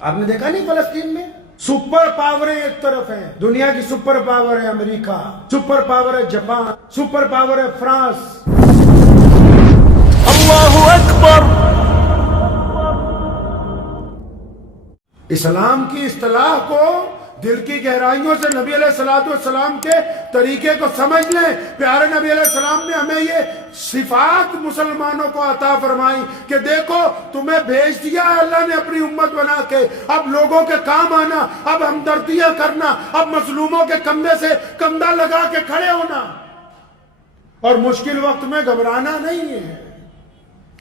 آپ نے دیکھا نہیں فلسطین میں سپر پاوریں ایک طرف ہیں، دنیا کی سپر پاور ہے امریکہ، سپر پاور ہے جاپان، سپر پاور ہے فرانس۔ اللہ اکبر۔ اسلام کی اصطلاح کو دل کی گہرائیوں سے نبی علیہ السلام کے طریقے کو سمجھ لیں۔ پیارے نبی علیہ السلام نے ہمیں یہ صفات مسلمانوں کو عطا فرمائی کہ دیکھو تمہیں بھیج دیا ہے اللہ نے اپنی امت بنا کے، اب لوگوں کے کام آنا، اب ہمدردیاں کرنا، اب مظلوموں کے کندھے سے کندھا لگا کے کھڑے ہونا، اور مشکل وقت میں گھبرانا نہیں ہے۔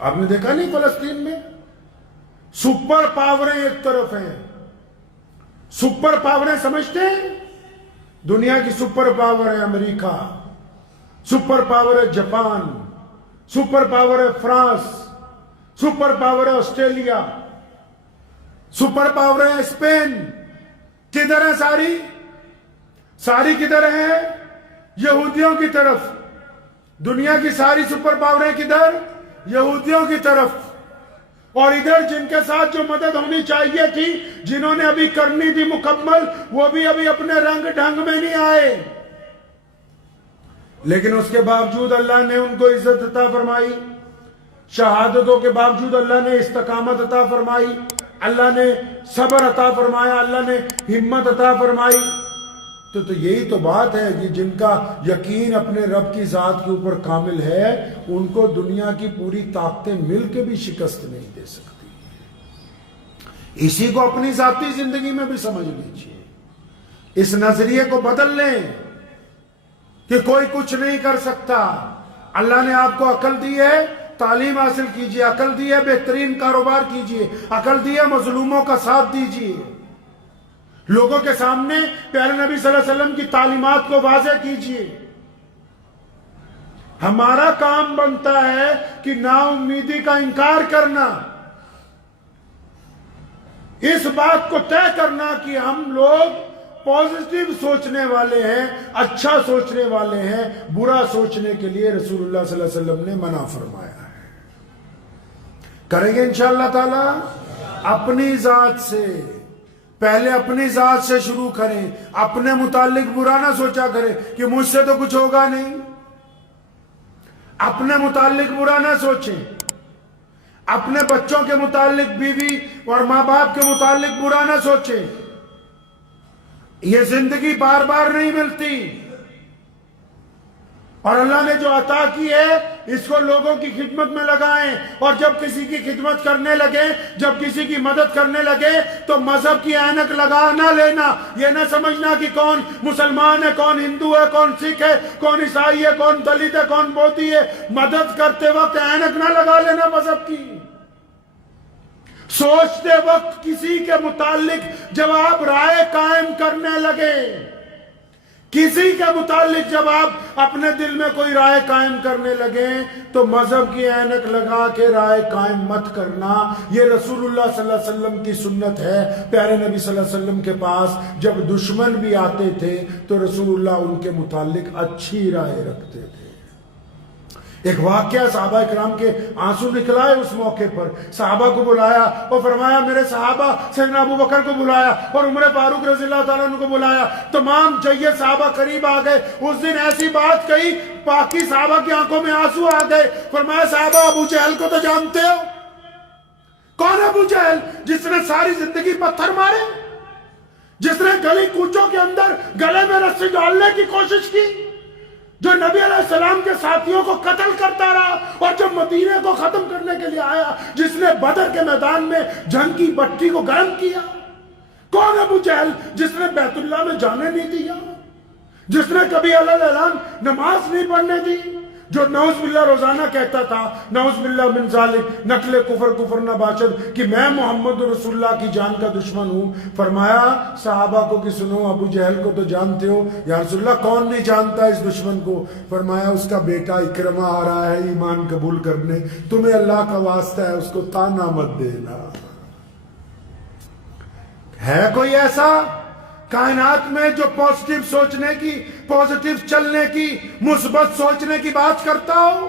آپ نے دیکھا نہیں فلسطین میں سپر پاوریں ایک طرف ہیں، سپر پاوریں سمجھتے ہیں؟ دنیا کی سپر پاور ہے امریکہ، سپر پاور ہے جاپان، سپر پاور ہے فرانس، سپر پاور ہے آسٹریلیا، سپر پاور ہے اسپین۔ کدھر ہے ساری کدھر ہیں؟ یہودیوں کی طرف۔ دنیا کی ساری سپر پاوریں کدھر؟ یہودیوں کی طرف۔ اور ادھر جن کے ساتھ جو مدد ہونی چاہیے تھی، جنہوں نے ابھی کرنی تھی مکمل، وہ بھی ابھی اپنے رنگ ڈھنگ میں نہیں آئے، لیکن اس کے باوجود اللہ نے ان کو عزت عطا فرمائی، شہادتوں کے باوجود اللہ نے استقامت عطا فرمائی، اللہ نے صبر عطا فرمایا، اللہ نے ہمت عطا فرمائی۔ تو یہی تو بات ہے کہ جن کا یقین اپنے رب کی ذات کے اوپر کامل ہے، ان کو دنیا کی پوری طاقتیں مل کے بھی شکست نہیں دے سکتی۔ اسی کو اپنی ذاتی زندگی میں بھی سمجھ لیجیے، اس نظریے کو بدل لیں کہ کوئی کچھ نہیں کر سکتا۔ اللہ نے آپ کو عقل دی ہے، تعلیم حاصل کیجیے، عقل دی ہے بہترین کاروبار کیجیے، عقل دی ہے مظلوموں کا ساتھ دیجیے، لوگوں کے سامنے پیارے نبی صلی اللہ علیہ وسلم کی تعلیمات کو واضح کیجیے۔ ہمارا کام بنتا ہے کہ نا امیدی کا انکار کرنا، اس بات کو طے کرنا کہ ہم لوگ پازیٹیو سوچنے والے ہیں، اچھا سوچنے والے ہیں، برا سوچنے کے لیے رسول اللہ صلی اللہ علیہ وسلم نے منع فرمایا ہے۔ کریں گے انشاءاللہ تعالی؟ اپنی ذات سے پہلے اپنی ذات سے شروع کریں، اپنے متعلق برا نہ سوچا کریں کہ مجھ سے تو کچھ ہوگا نہیں، اپنے متعلق برا نہ سوچیں، اپنے بچوں کے متعلق، بیوی اور ماں باپ کے متعلق برا نہ سوچیں۔ یہ زندگی بار بار نہیں ملتی، اور اللہ نے جو عطا کی ہے اس کو لوگوں کی خدمت میں لگائیں، اور جب کسی کی خدمت کرنے لگے، جب کسی کی مدد کرنے لگے تو مذہب کی عینک لگا نہ لینا، یہ نہ سمجھنا کہ کون مسلمان ہے، کون ہندو ہے، کون سکھ ہے، کون عیسائی ہے، کون دلت ہے، کون بودھی ہے۔ مدد کرتے وقت عینک نہ لگا لینا مذہب کی۔ سوچتے وقت کسی کے متعلق جب آپ رائے قائم کرنے لگے، کسی کے متعلق جب آپ اپنے دل میں کوئی رائے قائم کرنے لگے تو مذہب کی عینک لگا کے رائے قائم مت کرنا۔ یہ رسول اللہ صلی اللہ علیہ وسلم کی سنت ہے۔ پیارے نبی صلی اللہ علیہ وسلم کے پاس جب دشمن بھی آتے تھے تو رسول اللہ ان کے متعلق اچھی رائے رکھتے تھے۔ ایک واقعہ صحابہ کرام کے آنسو نکلائے، اس موقع پر صحابہ کو بلایا اور فرمایا میرے صحابہ، سیدنا ابو بکر کو بلایا اور عمر فاروق رضی اللہ تعالیٰ عنہ کو بلایا، تمام جید صحابہ قریب آ گئے۔ اس دن ایسی بات کہی، باقی صحابہ کی آنکھوں میں آنسو آ گئے۔ فرمایا صحابہ ابو جہل کو تو جانتے ہو؟ کون ہے ابو جہل؟ جس نے ساری زندگی پتھر مارے، جس نے گلی کوچوں کے اندر گلے میں رسی ڈالنے کی کوشش کی، جو نبی علیہ السلام کے ساتھیوں کو قتل کرتا رہا اور جب مدینے کو ختم کرنے کے لیے آیا، جس نے بدر کے میدان میں جنگ کی بٹی کو گرم کیا۔ کون ابو جہل؟ جس نے بیت اللہ میں جانے نہیں دیا، جس نے کبھی علیہ اعلان نماز نہیں پڑھنے دی، جو نعوذ باللہ روزانہ کہتا تھا نعوذ باللہ من ذالک نقل کفر کفر نہ باشد کہ میں محمد رسول اللہ کی جان کا دشمن ہوں۔ فرمایا صحابہ کو کہ سنو، ابو جہل کو تو جانتے ہو؟ یا رسول اللہ کون نہیں جانتا اس دشمن کو؟ فرمایا اس کا بیٹا اکرمہ آ رہا ہے ایمان قبول کرنے، تمہیں اللہ کا واسطہ ہے اس کو تانا مت دینا۔ ہے کوئی ایسا کائنات میں جو پازیٹیو سوچنے کی، پازیٹیو چلنے کی، مثبت سوچنے کی بات کرتا ہو؟